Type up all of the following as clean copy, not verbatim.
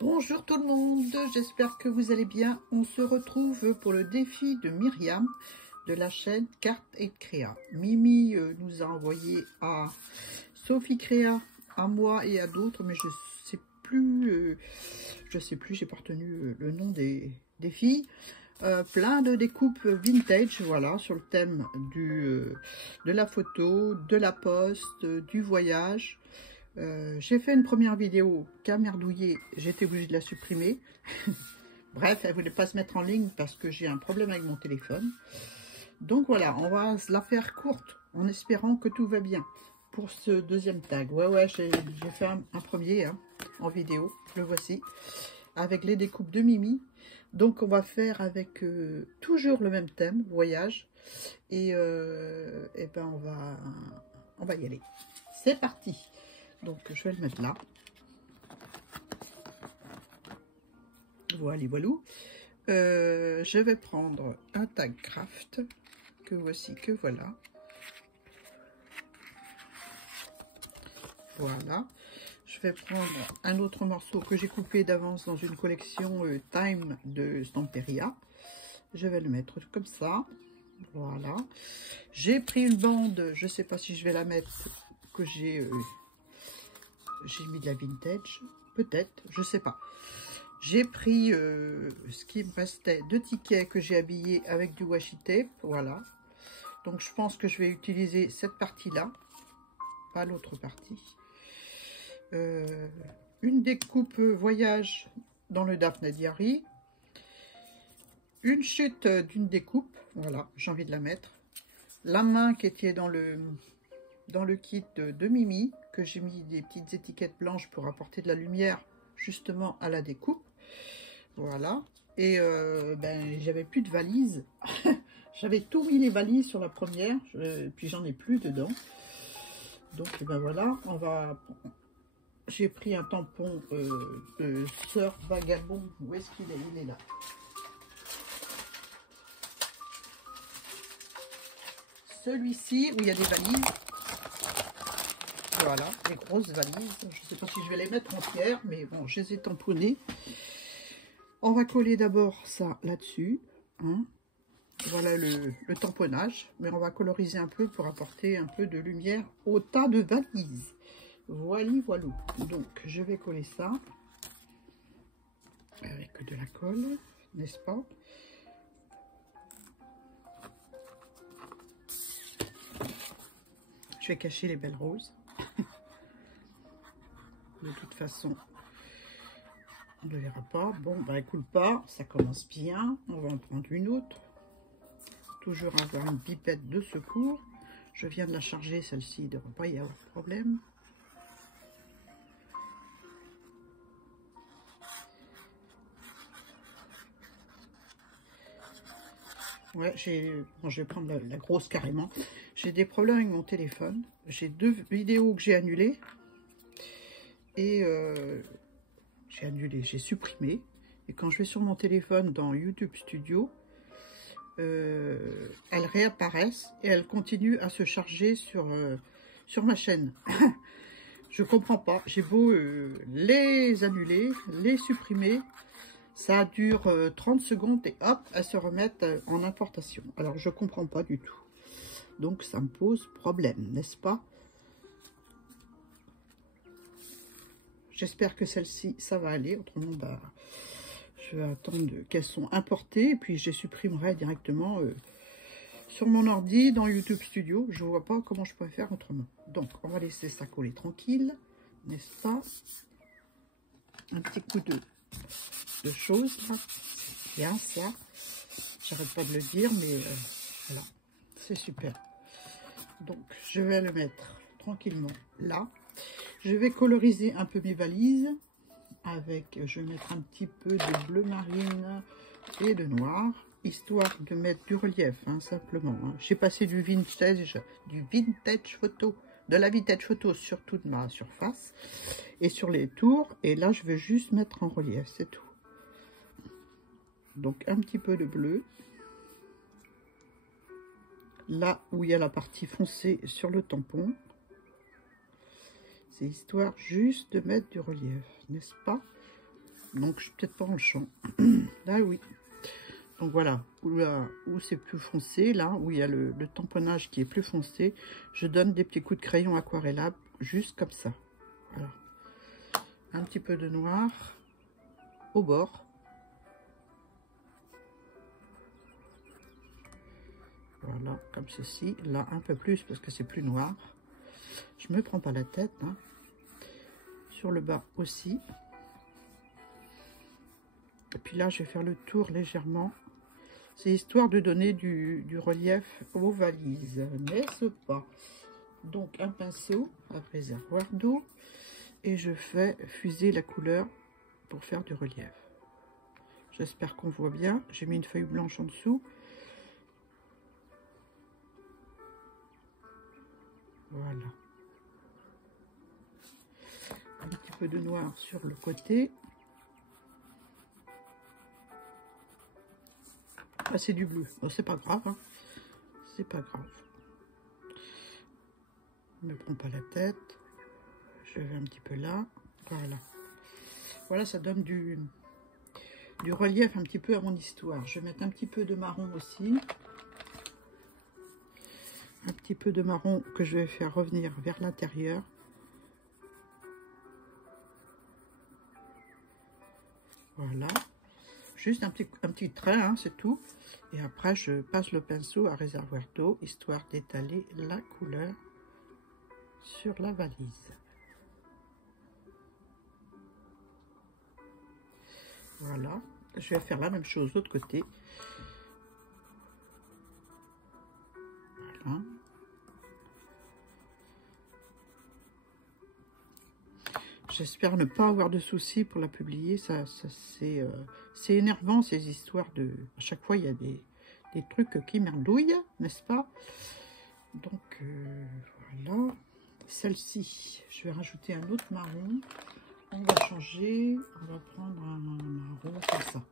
Bonjour tout le monde, j'espère que vous allez bien. On se retrouve pour le défi de Myriam de la chaîne Carte et Créa. Mimi nous a envoyé à Sophie Créa, à moi et à d'autres, mais je sais plus, j'ai pas retenu le nom des filles. Plein de découpes vintage, voilà, sur le thème de la photo, de la poste, du voyage. J'ai fait une première vidéo qui a merdouillé, j'étais obligée de la supprimer. Bref, elle voulait pas se mettre en ligne parce que j'ai un problème avec mon téléphone. Donc voilà, on va se la faire courte en espérant que tout va bien pour ce deuxième tag. Ouais, j'ai fait un premier en vidéo, le voici, avec les découpes de Mimi. Donc on va faire avec toujours le même thème, voyage. Et ben on va y aller. C'est parti. Donc je vais le mettre là. Voilà, voilou. Je vais prendre un tag craft que voici, que voilà. Voilà. Je vais prendre un autre morceau que j'ai coupé d'avance dans une collection Time de Stamperia. Je vais le mettre comme ça. Voilà. J'ai pris une bande, je ne sais pas si je vais la mettre, que j'ai mis de la vintage. Peut-être, je ne sais pas. J'ai pris ce qui me restait, 2 tickets que j'ai habillés avec du washi tape. Voilà. Donc je pense que je vais utiliser cette partie-là, pas l'autre partie. Une découpe voyage dans le Daphne Diary, une chute d'une découpe, voilà, j'ai envie de la mettre, la main qui était dans le kit de Mimi, que j'ai mis des petites étiquettes blanches pour apporter de la lumière justement à la découpe, voilà, et ben j'avais plus de valise, j'avais tout mis les valises sur la première, puis j'en ai plus dedans, donc ben voilà, j'ai pris un tampon de Sœur Vagabond. Où est-ce qu'il est? Il est là. Celui-ci, où il y a des valises. Voilà, des grosses valises. Je ne sais pas si je vais les mettre entières, mais bon, je les ai tamponnées. On va coller d'abord ça là-dessus. Hein. Voilà le tamponnage. Mais on va coloriser un peu pour apporter un peu de lumière au tas de valises. Voilà, voilà. Donc, je vais coller ça avec de la colle, n'est-ce pas? Je vais cacher les belles roses. De toute façon, on ne le verra pas. Bon, bah, elle coule pas, ça commence bien. On va en prendre une autre. Toujours avoir une pipette de secours. Je viens de la charger, celle-ci, il ne devrait pas y avoir de problème. Ouais, bon, je vais prendre la grosse carrément. J'ai des problèmes avec mon téléphone. J'ai 2 vidéos que j'ai annulées. Et j'ai supprimé. Et quand je vais sur mon téléphone dans YouTube Studio, elles réapparaissent et elles continuent à se charger sur ma chaîne. Je comprends pas. J'ai beau les annuler, les supprimer. Ça dure 30 secondes et hop, elles se remettent en importation. Alors, je ne comprends pas du tout. Donc, ça me pose problème, n'est-ce pas? J'espère que celle-ci, ça va aller. Autrement, bah, je vais attendre qu'elles sont importées. Et puis, je les supprimerai directement sur mon ordi dans YouTube Studio. Je ne vois pas comment je pourrais faire autrement. Donc, on va laisser ça coller tranquille, n'est-ce pas? Un petit coup de choses là. Bien ça, j'arrête pas de le dire, mais voilà, c'est super. Donc je vais le mettre tranquillement là. Je vais coloriser un peu mes valises avec, je vais mettre un petit peu de bleu marine et de noir, histoire de mettre du relief, hein, simplement. Hein. J'ai passé du vintage photo, de la vintage photo sur toute ma surface et sur les tours, et là je vais juste mettre en relief, c'est tout. Donc un petit peu de bleu là où il y a la partie foncée sur le tampon, c'est histoire juste de mettre du relief, n'est-ce pas? donc je suis peut-être pas en champ. Là, oui. Donc voilà, où c'est plus foncé, là, où il y a le tamponnage qui est plus foncé, je donne des petits coups de crayon aquarellable, juste comme ça. Voilà. Un petit peu de noir au bord. Voilà, comme ceci. Là, un peu plus parce que c'est plus noir. Je me prends pas la tête. Hein. Sur le bas aussi. Et puis là, je vais faire le tour légèrement. C'est histoire de donner du relief aux valises, n'est-ce pas? Donc, un pinceau, un réservoir d'eau. Et je fais fuser la couleur pour faire du relief. J'espère qu'on voit bien. J'ai mis une feuille blanche en dessous. Voilà. Un petit peu de noir sur le côté. Ah, c'est du bleu. Bon, c'est pas grave. Hein. C'est pas grave. Ne prends pas la tête. Je vais un petit peu là. Voilà. Voilà, ça donne du relief un petit peu à mon histoire. Je vais mettre un petit peu de marron aussi. Un petit peu de marron que je vais faire revenir vers l'intérieur. Voilà. Juste un petit trait, hein, c'est tout. Et après, je passe le pinceau à réservoir d'eau, histoire d'étaler la couleur sur la valise. Voilà. Je vais faire la même chose de l'autre côté. Voilà. J'espère ne pas avoir de soucis pour la publier. Ça c'est énervant, ces histoires de... À chaque fois, il y a des trucs qui merdouillent, n'est-ce pas? Donc, voilà. Celle-ci, je vais rajouter un autre marron. On va changer. On va prendre un marron comme ça.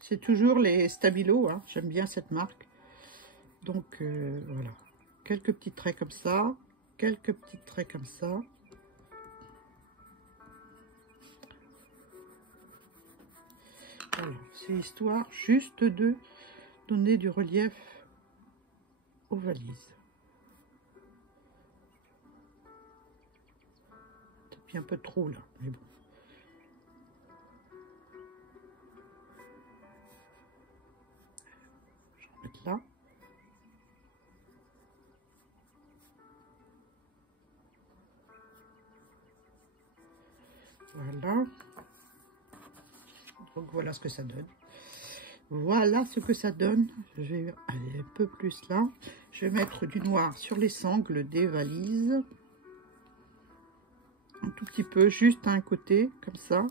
C'est toujours les Stabilo. Hein. J'aime bien cette marque. Donc, voilà. Quelques petits traits comme ça. Quelques petits traits comme ça. Voilà, c'est histoire juste de donner du relief aux valises. C'est bien un peu trop là, mais bon. Je vais mettre là. Voilà. Donc voilà ce que ça donne. Voilà ce que ça donne. Je vais aller un peu plus là. Je vais mettre du noir sur les sangles des valises. Un tout petit peu, juste à un côté, comme ça.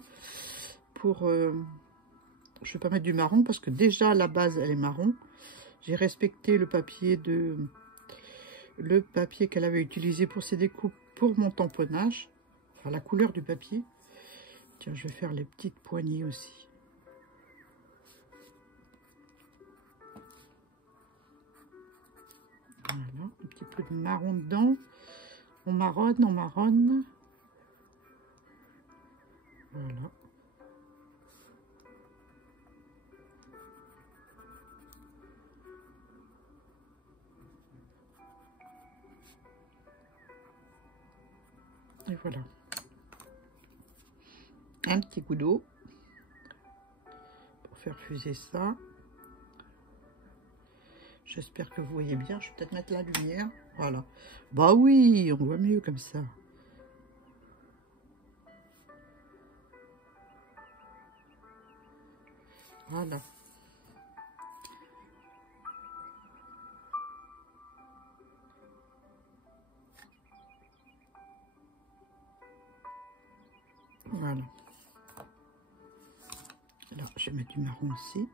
Pour... je vais pas mettre du marron parce que déjà la base elle est marron. J'ai respecté le papier qu'elle avait utilisé pour ses découpes pour mon tamponnage. Enfin la couleur du papier. Tiens, je vais faire les petites poignées aussi. Voilà, un petit peu de marron dedans. On marronne, on marronne. Voilà. Et voilà. Un petit coup d'eau pour faire fuser ça. J'espère que vous voyez bien. Je vais peut-être mettre la lumière. Voilà. Bah oui, on voit mieux comme ça. Voilà. Voilà. Alors, je vais mettre du marron ici.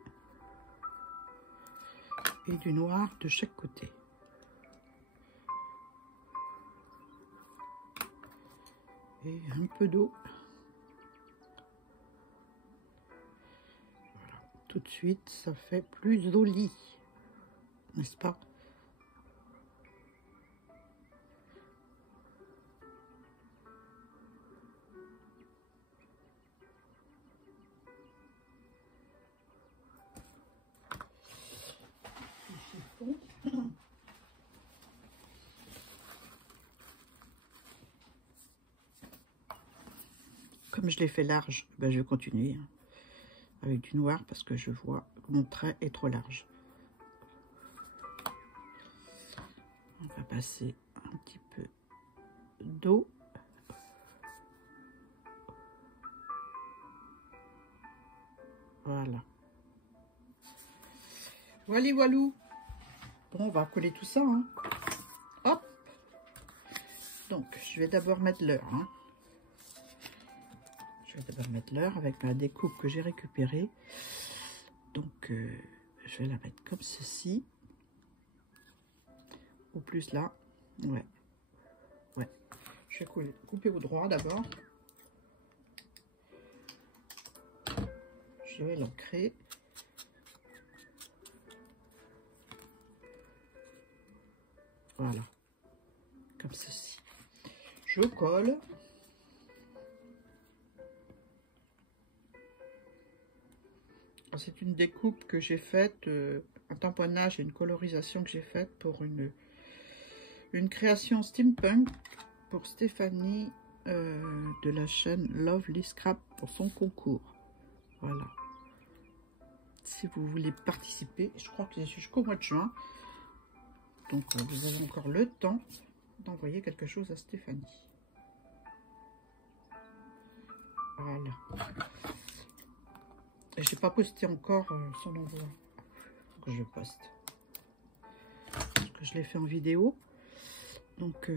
Et du noir de chaque côté. Et un peu d'eau. Voilà. Tout de suite, ça fait plus joli. N'est-ce pas? Comme je l'ai fait large, ben, je vais continuer hein, avec du noir parce que je vois que mon trait est trop large. On va passer un petit peu d'eau. Voilà. Voilà, voilou. Bon, on va coller tout ça. Hein. Hop. Donc, je vais d'abord mettre l'heure. Hein. Je vais d'abord mettre l'heure avec ma découpe que j'ai récupérée. Donc, je vais la mettre comme ceci. Ou plus là. Ouais. Ouais. Je vais couper au droit d'abord. Je vais l'ancrer. Voilà. Comme ceci. Je colle. C'est une découpe que j'ai faite, un tamponnage et une colorisation que j'ai faite pour une création steampunk pour Stéphanie de la chaîne Lovely Scrap pour son concours. Voilà. Si vous voulez participer, je crois que c'est jusqu'au mois de juin. Donc vous avez encore le temps d'envoyer quelque chose à Stéphanie. Voilà. Et j'ai pas posté encore son envoi. Donc je poste. Parce que je l'ai fait en vidéo. Donc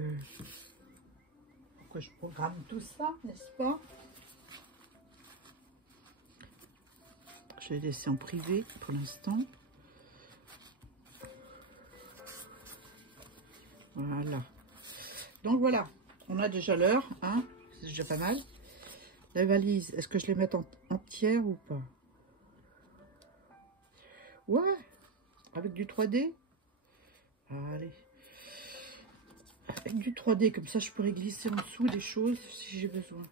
pourquoi je programme tout ça, n'est-ce pas? Je vais laisser en privé pour l'instant. Voilà. Donc voilà, on a déjà l'heure, hein, c'est déjà pas mal. La valise, est-ce que je les mets entière ou pas? Ouais, avec du 3D. Allez. Avec du 3D, comme ça je pourrais glisser en dessous des choses si j'ai besoin.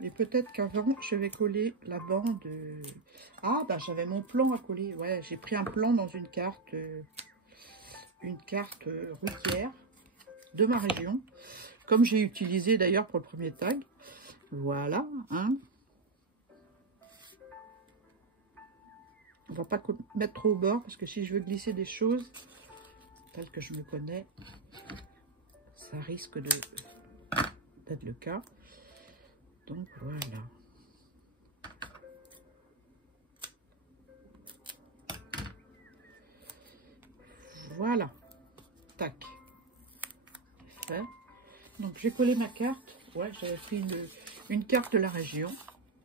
Mais peut-être qu'avant, je vais coller la bande. Ah, bah j'avais mon plan à coller. Ouais, j'ai pris un plan dans une carte routière de ma région. Comme j'ai utilisé d'ailleurs pour le premier tag. Voilà, hein. On va pas mettre trop au bord parce que si je veux glisser des choses telles que je me connais, ça risque d'être le cas. Donc voilà. Voilà. Tac. Fait. Donc j'ai collé ma carte. Ouais, j'avais pris une carte de la région.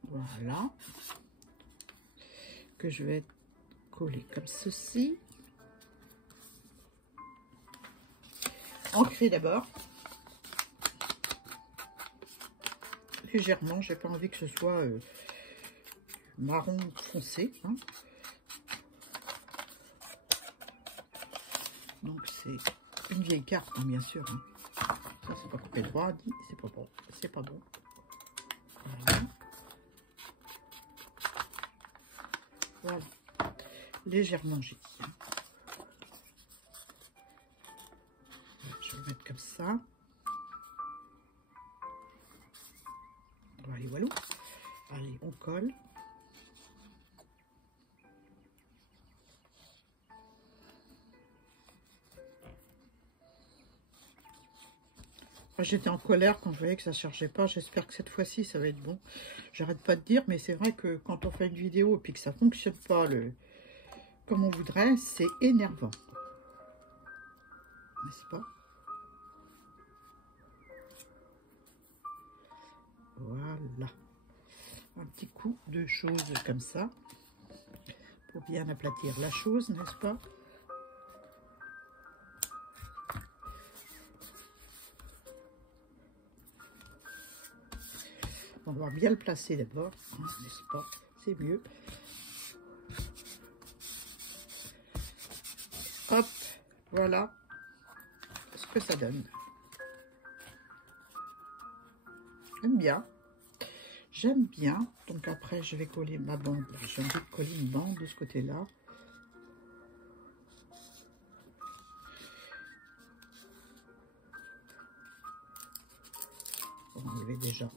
Voilà. Que je vais coller comme ceci. Ancrer d'abord. Légèrement, j'ai pas envie que ce soit marron foncé. Hein. Donc c'est une vieille carte, hein, bien sûr. Hein. Ça c'est pas coupé droit, dit, c'est pas bon. C'est pas bon. Voilà. Voilà. Légèrement, j'ai dit. Hein. Je vais le mettre comme ça. Allez, voilà. Allez, on colle. J'étais en colère quand je voyais que ça ne chargeait pas. J'espère que cette fois-ci, ça va être bon. J'arrête pas de dire, mais c'est vrai que quand on fait une vidéo et puis que ça ne fonctionne pas comme on voudrait, c'est énervant. N'est-ce pas? Voilà. Un petit coup de choses comme ça. Pour bien aplatir la chose, n'est-ce pas? On va bien le placer d'abord, hein, n'est-ce pas? C'est mieux. Hop, voilà ce que ça donne. J'aime bien. J'aime bien. Donc après, je vais coller ma bande. J'ai envie de coller une bande de ce côté-là. On avait déjà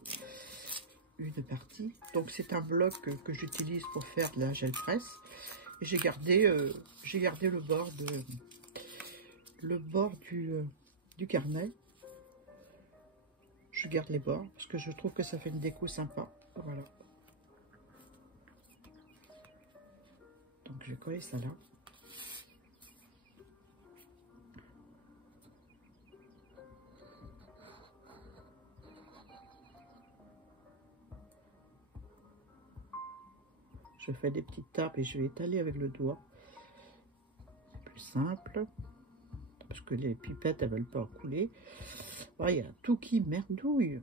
une partie. Donc c'est un bloc que j'utilise pour faire de la gel presse. Et j'ai gardé le bord du carnet. Je garde les bords parce que je trouve que ça fait une déco sympa. Voilà. Donc je vais coller ça là. Je fais des petites tapes et je vais étaler avec le doigt. Plus simple. Parce que les pipettes, elles veulent pas couler. Oh, il y a tout qui merdouille.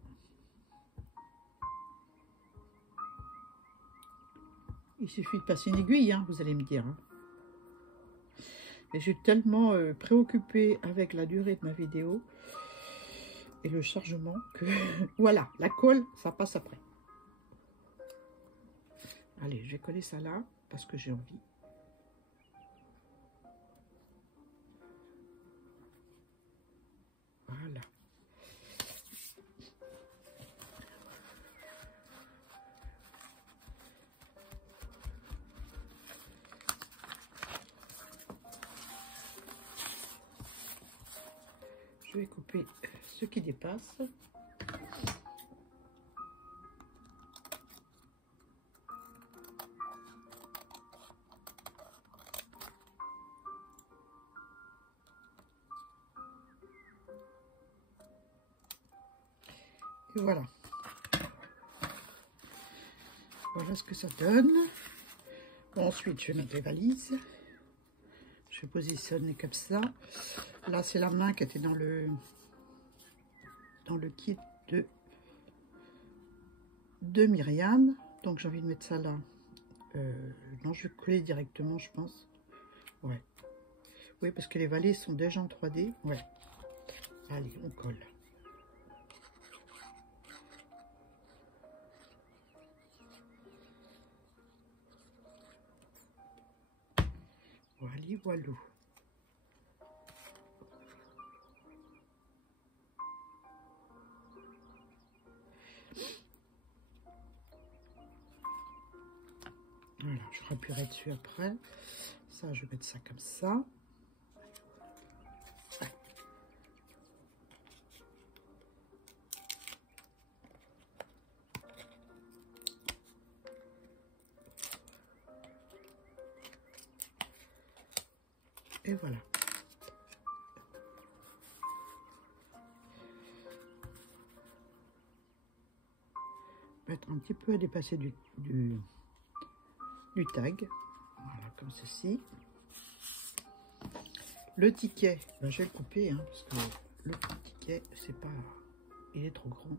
Il suffit de passer une aiguille, hein, vous allez me dire. Hein. Mais je suis tellement préoccupée avec la durée de ma vidéo et le chargement que... voilà, la colle, ça passe après. Allez, je vais coller ça là parce que j'ai envie. Voilà. Je vais couper ce qui dépasse. Et voilà. Voilà ce que ça donne. Bon, ensuite, je vais mettre les valises. Je vais positionner comme ça. Là, c'est la main qui était dans le kit de Myriam. Donc, j'ai envie de mettre ça là. Non, je vais coller directement, je pense. Ouais. Oui, parce que les valises sont déjà en 3D. Ouais. Allez, on colle. Voilà, voilà. Voilà, je rappuierai dessus après. Ça, je vais mettre ça comme ça. Et voilà. Mettre un petit peu à dépasser du tag. Voilà, comme ceci. Le ticket, ben, je vais le couper, hein, parce que le ticket, c'est pas... il est trop grand.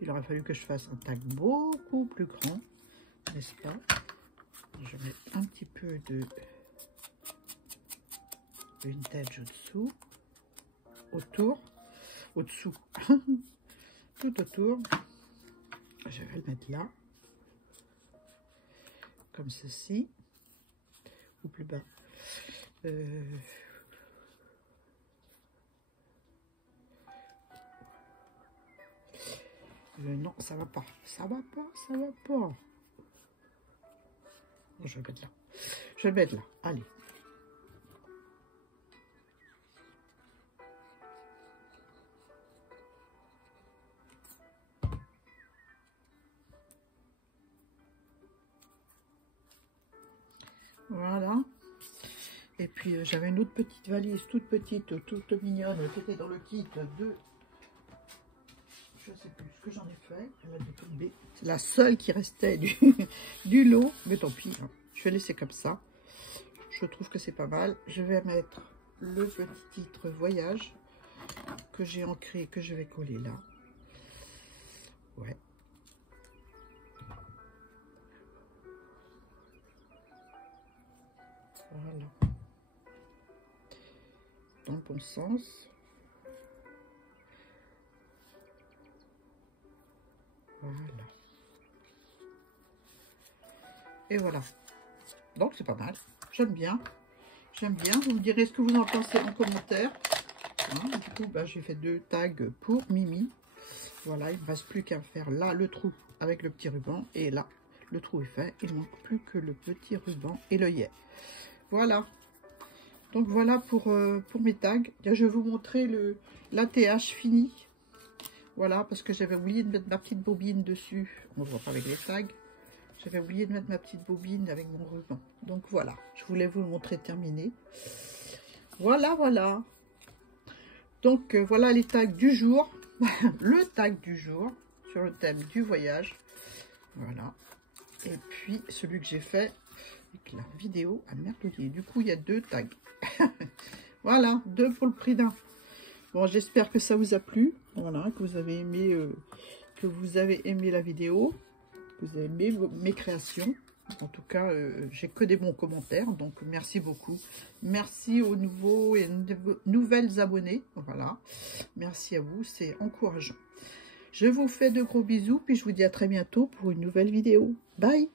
Il aurait fallu que je fasse un tag beaucoup plus grand, n'est-ce pas? Je vais mettre un petit peu de vintage au-dessous, au-dessous, tout autour. Je vais le mettre là, comme ceci, ou plus bas. Non, ça va pas, ça va pas, ça va pas. Bon, je vais mettre là. Je vais mettre là, allez. Voilà. Et puis j'avais une autre petite valise, toute petite, toute mignonne, qui était dans le kit de... je sais plus ce que j'en ai fait. Elle a dû tomber. C'est la seule qui restait du lot. Mais tant pis, hein. Je vais laisser comme ça. Je trouve que c'est pas mal. Je vais mettre le petit titre voyage que j'ai ancré, que je vais coller là. Ouais. Voilà. Dans le bon sens. Voilà. Et voilà. Donc c'est pas mal. J'aime bien. J'aime bien. Vous me direz ce que vous en pensez en commentaire. Hein, du coup, bah, j'ai fait 2 tags pour Mimi. Voilà, il ne me reste plus qu'à faire là le trou avec le petit ruban. Et là, le trou est fait. Il ne manque plus que le petit ruban et l'œillet. Voilà. Donc voilà pour mes tags. Je vais vous montrer l'ATH fini. Voilà, parce que j'avais oublié de mettre ma petite bobine dessus. On ne voit pas avec les tags. J'avais oublié de mettre ma petite bobine avec mon ruban. Donc voilà, je voulais vous le montrer terminé. Voilà, voilà. Donc voilà les tags du jour. Le tag du jour sur le thème du voyage. Voilà. Et puis celui que j'ai fait avec la vidéo à merdouiller. Du coup, il y a 2 tags. Voilà, 2 pour le prix d'un. Bon, j'espère que ça vous a plu. Voilà, que vous avez aimé la vidéo, que vous avez aimé mes créations. En tout cas, j'ai que des bons commentaires, donc merci beaucoup. Merci aux nouveaux et nouvelles abonnés. Voilà, merci à vous, c'est encourageant. Je vous fais de gros bisous, puis je vous dis à très bientôt pour une nouvelle vidéo. Bye!